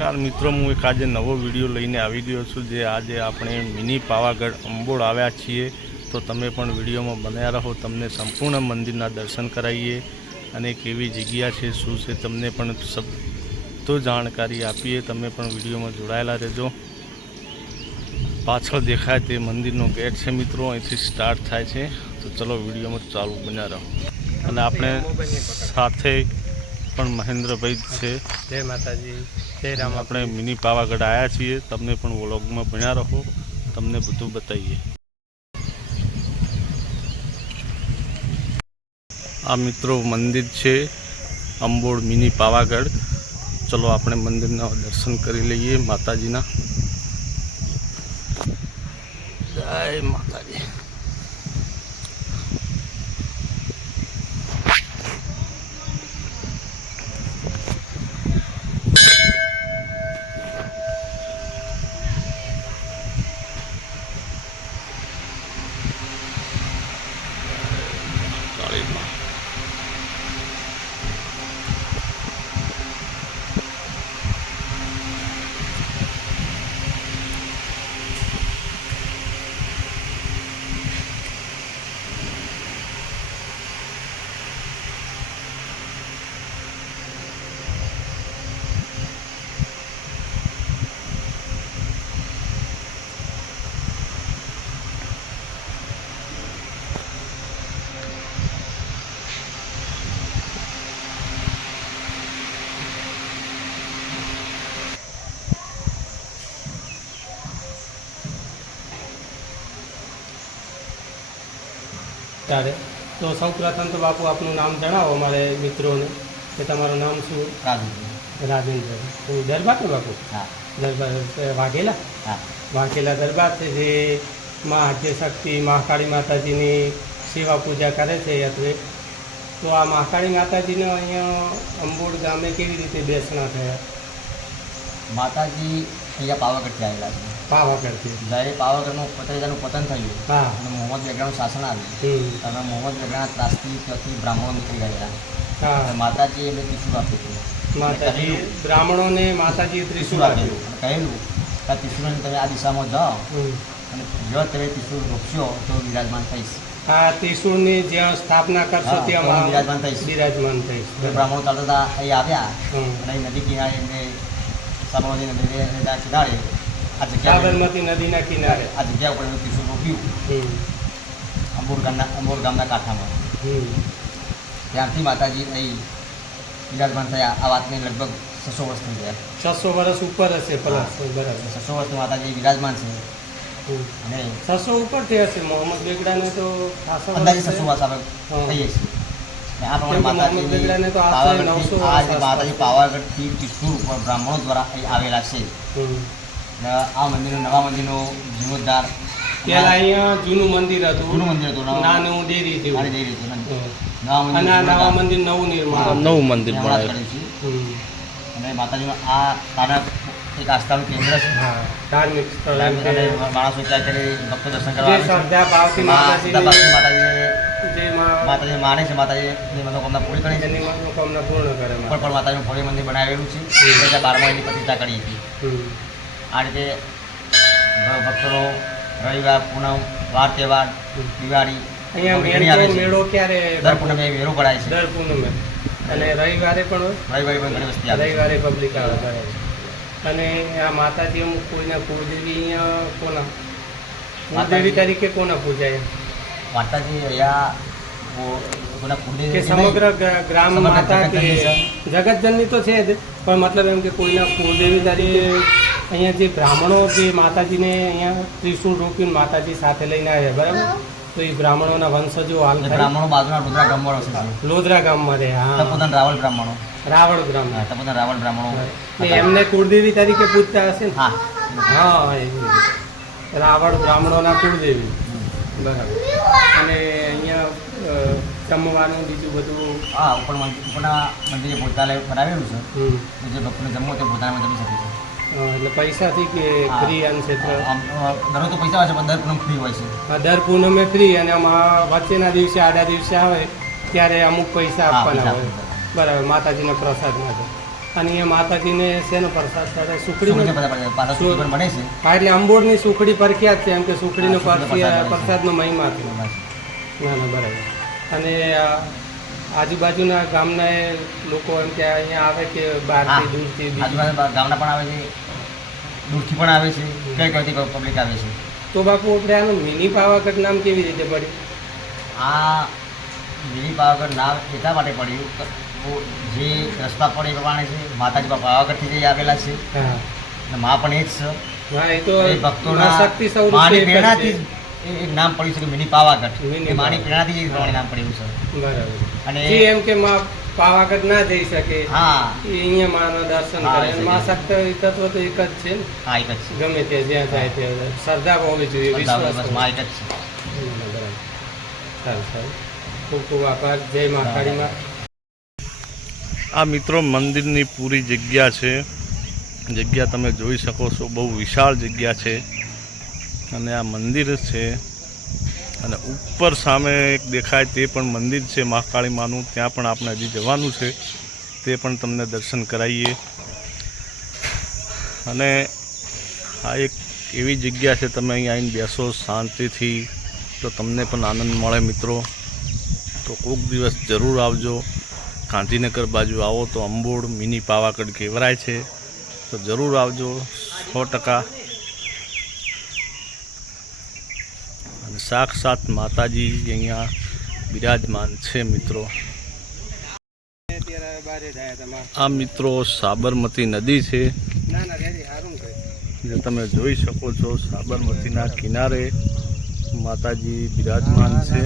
નમસ્કાર મિત્રો, હું એક આજે નવો વિડીયો લઈને આવી ગયો છું। જે આજે આપણે મિની પાવાગઢ અંબોડ આવ્યા છીએ, તો તમે પણ વિડીયોમાં બન્યા રહો। તમને સંપૂર્ણ મંદિરના દર્શન કરાવીએ અને કેવી જગ્યા છે, શું છે, તમને પણ તો જાણકારી આપીએ। તમે પણ વિડીયોમાં જોડાયેલા રહેજો। પાછળ દેખાય તે મંદિરનો ગેટ છે મિત્રો, અહીંથી સ્ટાર્ટ થાય છે। તો ચલો વિડીયોમાં ચાલુ બન્યા રહો। અને આપણે સાથે પણ મહેન્દ્રભાઈ છે। જય માતાજી, જય રામ। આપણે મિની પાવાગઢ આવ્યા છીએ, તમને પણ વ્લોગમાં બન્યા રહો, તમને બધું બતાવીએ। આ મિત્રો મંદિર છે અંબોડ મિની પાવાગઢ। ચલો આપણે મંદિરના દર્શન કરી લઈએ માતાજીના। જય માતાજી। ત્યારે તો સૌપ્રથમ તો બાપુ આપનું નામ જણાવો અમારે મિત્રોને કે તમારું નામ શું? રાજેન્દ્ર। તો દરબાર ને બાપુ? હા, દરબાર વાઘેલા? હા, વાઘેલા દરબાર છે, જે મા આદ્યશક્તિ મહાકાળી માતાજીની સેવા પૂજા કરે છે યાત્રે। તો આ મહાકાળી માતાજીને અહીંયા અંબોડ ગામે કેવી રીતે બેસણા થયા? માતાજી અહીંયા પાવાગઢથી આવેલા છે। પાવાગઢથી? જ્યારે પાવાગઢનું પતરેજાનું પતન થયું હા, અને મોહમ્મદ બેગડાનું શાસન આવ્યું અને મોહમ્મદ બેગડાના ત્રાસથી ત્યાંથી બ્રાહ્મણો નીકળી ગયેલા। હા, માતાજીએ એમને ત્રિશુળ આપ્યું હતું। માતાજી બ્રાહ્મણોને માતાજીએ ત્રિશુળ આપ્યું અને કહેલું કે આ ત્રિશુળને તમે આ દિશામાં જાઓ અને જો તમે ત્રિશુળ રોકશો તો વિરાજમાન થઈશ। આ ત્રિશુળની જ્યાં સ્થાપના કરશો હા, ત્યાં બિરાજમાન થઈશ। બિરાજમાન થઈશ। બ્રાહ્મણો ચાલતા અહીં આવ્યા હમ. અને અહીં નદી કિનારે એમને સાબરમતી નદી ત્યાં કિનારે આ જગ્યા સાબરમતી નદીના કિનારે આ જગ્યા ઉપર એનું ત્રિશુળ રોક્યું હમ. અંબોડ ગામના કાંઠામાં। હમ. ત્યારથી માતાજી અહીં વિરાજમાન થયા। આ વાતને લગભગ 600 વર્ષ થઈ ગયા। 600 વર્ષ ઉપર હશે પ્લસ, બરાબર। 600 વર્ષથી માતાજી વિરાજમાન છે હમ. અને 600 ઉપર થઈ હશે। મોહમ્મદ બેગડાને તો ખાસા અંદાજે વર્ષ 600 વર્ષ આપણે હા. કહીએ છીએ। અને આ કેમ કે મોહમ્મદ બેગડાને તો આશરે 900 વર્ષ માતાજી પાવાગઢથી ત્રિશુળ ઉપર બ્રાહ્મણો દ્વારા અહીં આવેલા છે। હમ. અને આ મંદિરનો નવા મંદિરનો જીર્ણોદ્ધાર પહેલા અહીંયા જૂનું મંદિર હતું, જૂનું મંદિર હતું, નાનું ડેરી જેવું। નાની ડેરી હતું, હમ. નવા મંદિર અને આ નવા જીર્ણોદ્ધાર મંદિર નવું નિર્માણ નવું મંદિર હમણાં જ બનાવ્યું। કર્યું છે। હમ. અને માતાજીનું આ તાના એક આસ્થાનું કેન્દ્ર છે। હા, ધાર્મિક સ્થળ એમ કે અને માણસો ત્યાં કરી ભક્તો દર્શન જે કરવા આવે છે। શ્રદ્ધા ભાવથી માતાજીને માતાજીની જે માતાજી માને છે, માતાજીની મનોકામના પૂરી કરી છે। એની મનોકામના પૂર્ણ કરે ઉપર પણ માતાજીનું ભવ્ય મંદિર બનાવેલું છે। 2012માં એની પ્રતિષ્ઠા કરી હતી। હમ. આ રીતે ભક્તોનો રવિવાર, પૂનમ, વાર તહેવાર, દિવાળી અહીંયા ઘણી આવે છે। મેળો ક્યારે? દર પૂનમે મેળો ભરાય છે। દર પૂનમે અને રવિવારે પણ હોય? રવિવારે પણ ઘણી વસ્તી આવે છે। રવિવારે પબ્લિક આવે કરે છે। અને આ માતાજી અમુક કોઈના કુળદેવી અહીંયા કોના કુળદેવી તરીકે કોના પૂજાય? માતાજી અહીંયા કોના કે કુળદેવી સમગ્ર ગ્રામ સમગ્ર માતા કે જગતજનની જગતજનની તો છે જ, પણ મતલબ એમ કે કોઈના કુળદેવી તરીકે અહીંયા જે બ્રાહ્મણો જે માતાજીને અહીંયા ત્રિશુળ રોકીને માતાજી સાથે લઈને આવ્યા, બરાબર? તો એ બ્રાહ્મણોના વંશજો હાલ થાય બ્રાહ્મણો બાજુના રુદ્રા ગામમાં રહે છે। લોધરા ગામમાં રહે। હા, તપોધન રાવળ બ્રાહ્મણો, રાવળ ગ્રામ। તપોધન રાવળ બ્રાહ્મણો ને એમને કુળદેવી તરીકે પૂજતા હશે ને? હા, હા, એવી રીતે. રાવળ બ્રાહ્મણોના કુળદેવી, બરાબર। અને અહીંયા જમવાનું બીજું બધું? હા, ઉપરના મંદિરે ભોજનાલય બનાવેલું છે। હમ. જે ભક્તોને જમવું તે ભોજનાલયમાં જમી શકે છે। એટલે પૈસાથી કે ફ્રી અન્ન ક્ષેત્ર? દરરોજ તો પૈસા હોય છે, પણ દર પૂનમ ફ્રી હોય છે। દર પૂનમે ફ્રી, અને આમાં વચ્ચેના દિવસે આડા દિવસે આવે ત્યારે અમુક પૈસા હા, આપવાના પૈસા હોય, આપવાના. બરાબર, માતાજીના પ્રસાદ માટે। અને અહીંયા માતાજીને શેનો પ્રસાદ કરે? સુખડીનો. સુખડી બધા પાછા સુખડી પણ બને છે. હા, એટલે અંબોડની સુખડી પ્રખ્યાત છે એમ કે સુખડીનો હા, સુખડીનો પ્રસાદ પ્રસાદનો મહિમા છે. ના ના, બરાબર. અને આજુબાજુના ગામના એ લોકો એમ કે અહીંયા આવે કે બહારથી દૂરથી આજુબાજુ ગામના પણ આવે છે, દૂરથી પણ આવે છે, કઈ પબ્લિક આવે છે. તો બાપુ આપણે આનું મિની પાવાગઢ નામ કેવી રીતે પડ્યું? આ મિની પાવાગઢ નામ એટલા માટે પડ્યું કે જે રસ્તા પણ એ પ્રમાણે છે. માતાજી પાવાગઢથી જઈ આવેલા છે હા અને મા પણ એ જ છે. હા, એ તો એ ભક્તોના શક્તિ સ્વરૂપ માની એક જ પ્રેરણાથી છે. જ એ નામ પડ્યું છે કે મિની પાવાગઢ. મિની એ માની પ્રેરણાથી જ એ પ્રમાણે નામ પડ્યું છે. બરાબર. અને જે એમ કે માં પાવાગઢ ના જઈ શકે હા એ અહીંયા માના દર્શન હા, કરે. એ માં છે. શક્તિ તત્વ તો એક જ છે ને. હા એક જ છે. ગમે તે જ્યાં જાય તે શ્રદ્ધા હોવી જોઈએ, વિશ્વાસ બસ હોવો મા એક જ છે. જોઈએ. બરાબર. સારું સારું, ખૂબ ખૂબ આભાર. જય મા કાળીમાં. આ મિત્રો મંદિરની પૂરી જગ્યા છે. જગ્યા તમે જોઈ શકો છો, બહુ વિશાળ જગ્યા છે. અને આ મંદિર છે અને ઉપર સામે એક દેખાય તે પણ મંદિર છે મહાકાળી માનું. ત્યાં પણ આપણે હજી જવાનું છે, તે પણ તમને દર્શન કરાવીએ. અને આ એક એવી જગ્યા છે, તમે અહીં આવીને બેસો શાંતિથી તો તમને પણ આનંદ મળે મિત્રો. તો કોઈક દિવસ જરૂર આવજો. ગાંધીનગર બાજુ આવો તો અંબોડ મિની પાવાગઢ કહેવાય છે, તો જરૂર આવજો 100%. અને સાક્ષાત માતાજી અહીંયા બિરાજમાન છે મિત્રો. આ મિત્રો સાબરમતી નદી છે, ના ના રેડી સારું છે. જે તમે જોઈ શકો છો. સાબરમતીના કિનારે માતાજી બિરાજમાન છે.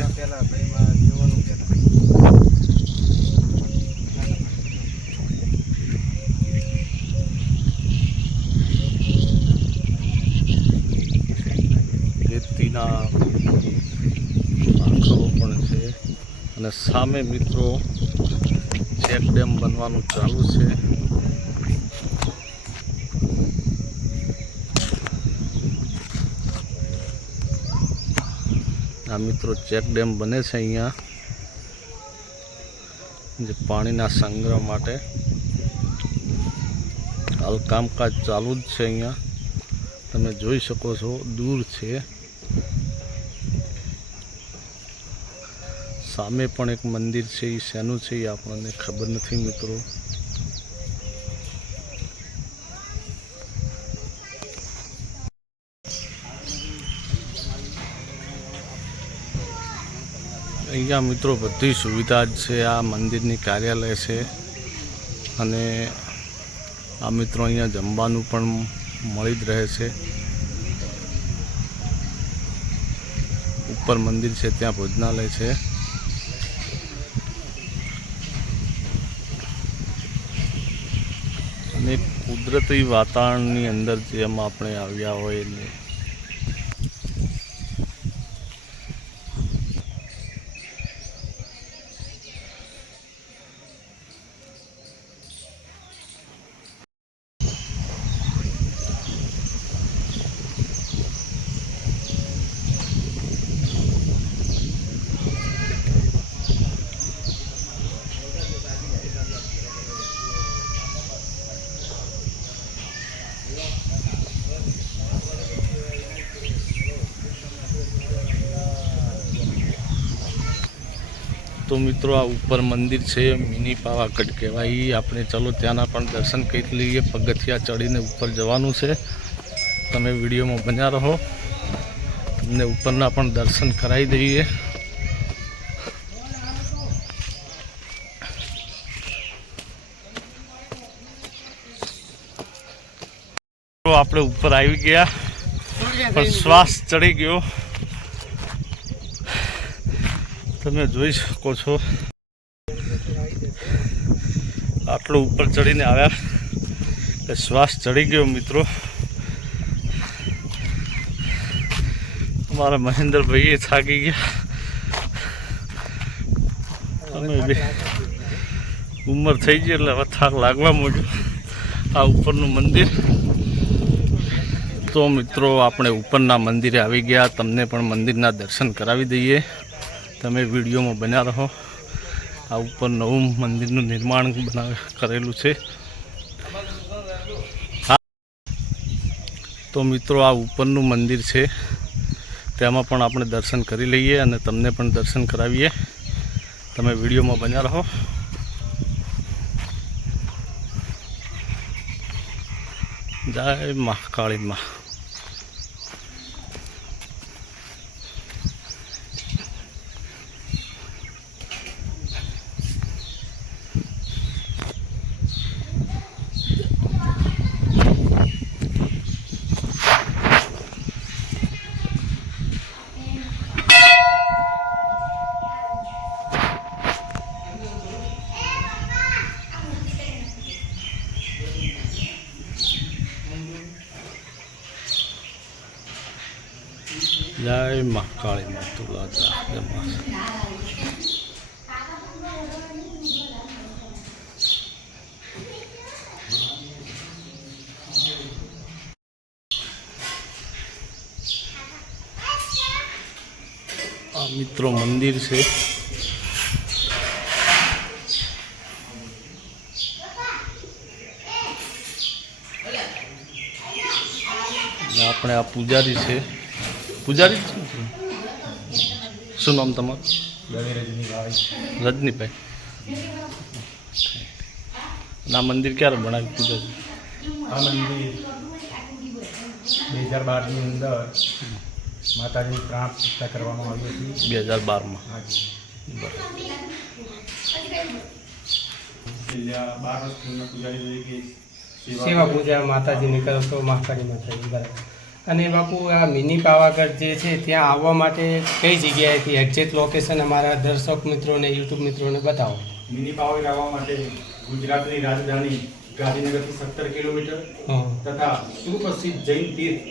રેતીના આંખો પણ છે. અને સામે મિત્રો ચેક ડેમ બનવાનું ચાલુ છે. આ મિત્રો ચેક ડેમ બને છે અહીંયા, જે પાણીના સંગ્રહ માટે. હાલ કામકાજ ચાલુ જ છે અહીંયા, તમે જોઈ શકો છો. દૂર છે, સામે પણ એક મંદિર છે. એ શેનું છે એ આપણને ખબર નથી મિત્રો. અહીંયા મિત્રો બધી સુવિધા જ છે. આ મંદિરની કાર્યાલય છે. અને આ મિત્રો અહીંયા જમવાનું પણ મળી જ રહે છે. ઉપર મંદિર છે, ત્યાં ભોજનાલય છે. અને કુદરતી વાતાવરણની અંદર જેમ આપણે આવ્યા હોય એટલે તો મિત્રો આ ઉપર મંદિર છે, મિની પાવાગઢ કહેવાય. આપણે ચલો ત્યાંના પણ દર્શન કરી લઈએ. પગથિયા ચડીને ઉપર જવાનું છે. તમે વિડીયોમાં બન્યા રહો, તમને ઉપરના પણ દર્શન કરાવી દઈએ. તો આપણે ઉપર આવી ગયા, પણ શ્વાસ ચડી ગયો. તમે જોઈ શકો છો, આટલું ઉપર ચડીને આવ્યા એટલે શ્વાસ ચડી ગયો મિત્રો. અમારા મહેન્દ્રભાઈ થાકી ગયા. અમે બે ઉંમર થઈ ગઈ એટલે હવે થાક લાગવા માંડ્યો. આ ઉપરનું મંદિર. તો મિત્રો આપણે ઉપરના મંદિરે આવી ગયા. તમને પણ મંદિરના દર્શન કરાવી દઈએ. તમે વિડીયોમાં બન્યા રહો. આ ઉપર નવું મંદિરનું નિર્માણ કરેલું છે. તો મિત્રો આ ઉપરનું મંદિર છે, તેમાં પણ આપણે દર્શન કરી લઈએ અને તમને પણ દર્શન કરાવીએ. તમે વિડીયોમાં બન્યા રહો. જય મહાકાળી માં. જય મહાકાળી માં તુલાજા. જય મા. આ મિત્રો મંદિર છે. આપણે આ પૂજારી છે. પૂજારી જ છે. શું નામ તમારું? રજનીભાઈ. આ મંદિર ક્યારે બનાવ્યું પૂજારી? આ મંદિર 2012ની અંદર માતાજીની પ્રાણ પ્રતિષ્ઠા કરવામાં આવી હતી. 2012માં. હાજી. બરાબર. છેલ્લા 12 વર્ષથી પૂજારી તરીકે સેવા પૂજા માતાજીની કરો છો, મહાકાળી માતાજી. બરાબર. અને બાપુ આ મિની પાવાગઢ જે છે ત્યાં આવવા માટે કઈ જગ્યાએથી એક્ઝેક્ટ લોકેશન અમારા દર્શક મિત્રોને યુટ્યુબ મિત્રોને બતાવો. મિની પાવાગઢ આવવા માટે ગુજરાતની રાજધાની ગાંધીનગરથી 17 કિલોમીટર હા, તથા સુપ્રસિદ્ધ જૈન તીર્થ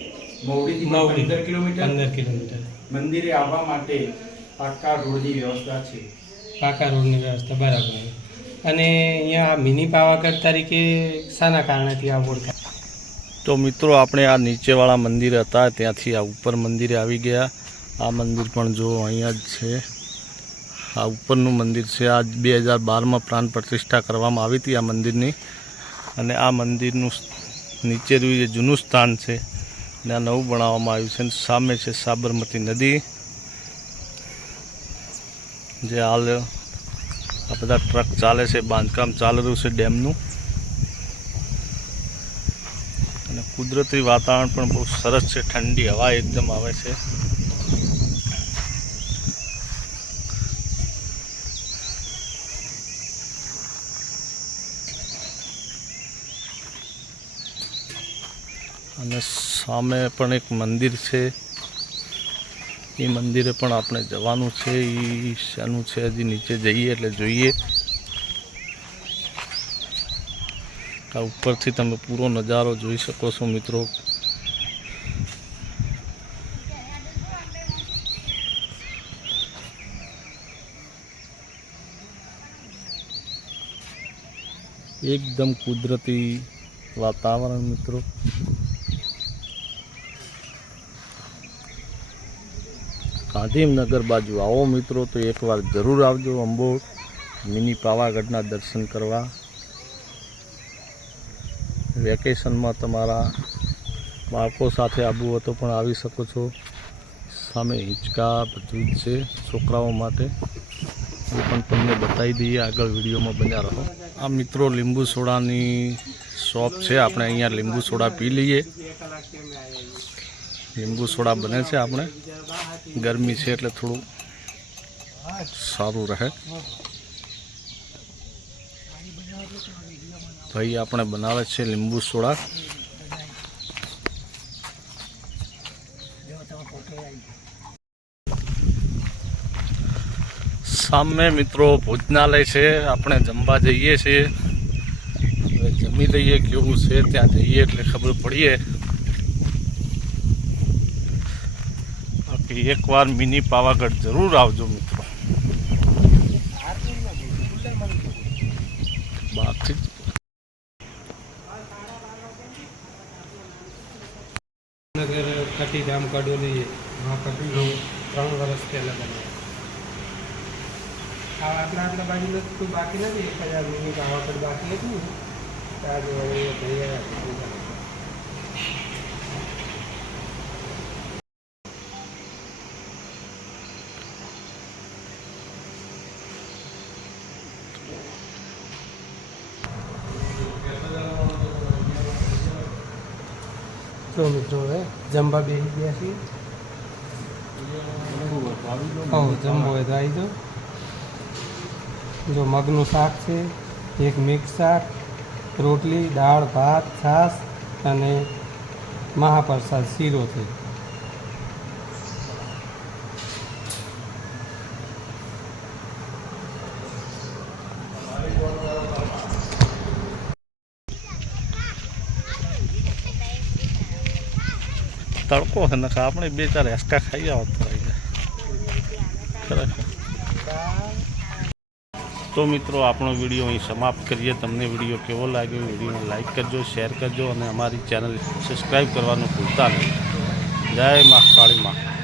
મવડીથી 15 કિલોમીટર. 15 કિલોમીટર. મંદિરે આવવા માટે પાક્કા રોડની વ્યવસ્થા છે. પાકા રોડની વ્યવસ્થા. બરાબર. અને અહીંયા મિની પાવાગઢ તરીકે શાના કારણેથી આ ઓળખાય? તો મિત્રો આપણે આ નીચેવાળા મંદિર હતા ત્યાંથી આ ઉપર મંદિરે આવી ગયા. આ મંદિર પણ જો અહીંયા જ છે. આ ઉપરનું મંદિર છે. આ 2012માં પ્રાણ પ્રતિષ્ઠા કરવામાં આવી હતી આ મંદિરની. અને આ મંદિરનું નીચેનું જે જૂનું સ્થાન છે ને આ નવું બનાવવામાં આવ્યું છે. અને સામે છે સાબરમતી નદી, જે હાલ આ બધા ટ્રક ચાલે છે, બાંધકામ ચાલી રહ્યું છે ડેમનું. અને કુદરતી વાતાવરણ પણ બહુ સરસ છે. ઠંડી હવા એકદમ આવે છે. અને સામે પણ એક મંદિર છે. એ મંદિરે પણ આપણે જવાનું છે. એ શાનું છે હજી નીચે જઈએ એટલે જોઈએ. આ ઉપરથી તમે પૂરો નજારો જોઈ શકો છો મિત્રો. એકદમ કુદરતી વાતાવરણ મિત્રો. ગાંધીનગર બાજુ આવો મિત્રો તો એકવાર જરૂર આવજો અંબોડ મિની પાવાગઢના દર્શન કરવા. વેકેશનમાં તમારા બાળકો સાથે આવવું હોય તો પણ આવી શકો છો. સામે હિંચકા બધું જ છે છોકરાઓ માટે. એ પણ તમને બતાવી દઈએ. આગળ વિડીયોમાં બન્યા રહો. આ મિત્રો લીંબુ સોડાની શોપ છે. આપણે અહીંયા લીંબુ સોડા પી લઈએ. લીંબુ સોડા બને છે. આપણે ગરમી છે એટલે થોડું સારું રહે. ભાઈ આપણે બનાવે છે લીંબુ સોડા. સામે મિત્રો ભોજનાલય છે. આપણે જમવા જઈએ છીએ. હવે જમી લઈએ કેવું છે. ત્યાં જઈએ એટલે ખબર પડીએ. બાકી એકવાર મિની પાવાગઢ જરૂર આવજો મિત્રો. બાકી નગર કટીધામ કડોલી કટીધામ 3 વર્ષ પહેલાં બનાવ્યા. આટલા બાજુ કોઈ બાકી નથી. 1000 મિની પાવાગઢ બાકી હતું. જો મિત્રો હવે જમવા બેસી ગયા છીએ. જમવો હોય તો આવી જાઓ. જો મગનું શાક છે, એક મિક્સ શાક, રોટલી, દાળ, ભાત, છાશ અને મહાપ્રસાદ શીરો છે. તડકો છે ને આપણે 2-4 હેસકા ખાઈ આવો તો આવી જાય ખરેખર. તો મિત્રો આપણો વિડીયો અહીં સમાપ્ત કરીએ. તમને વિડીયો કેવો લાગ્યો વિડીયોને લાઈક કરજો, શેર કરજો અને અમારી ચેનલ સબસ્ક્રાઈબ કરવાનું ભૂલતા નહીં. જય મા કાળી મા.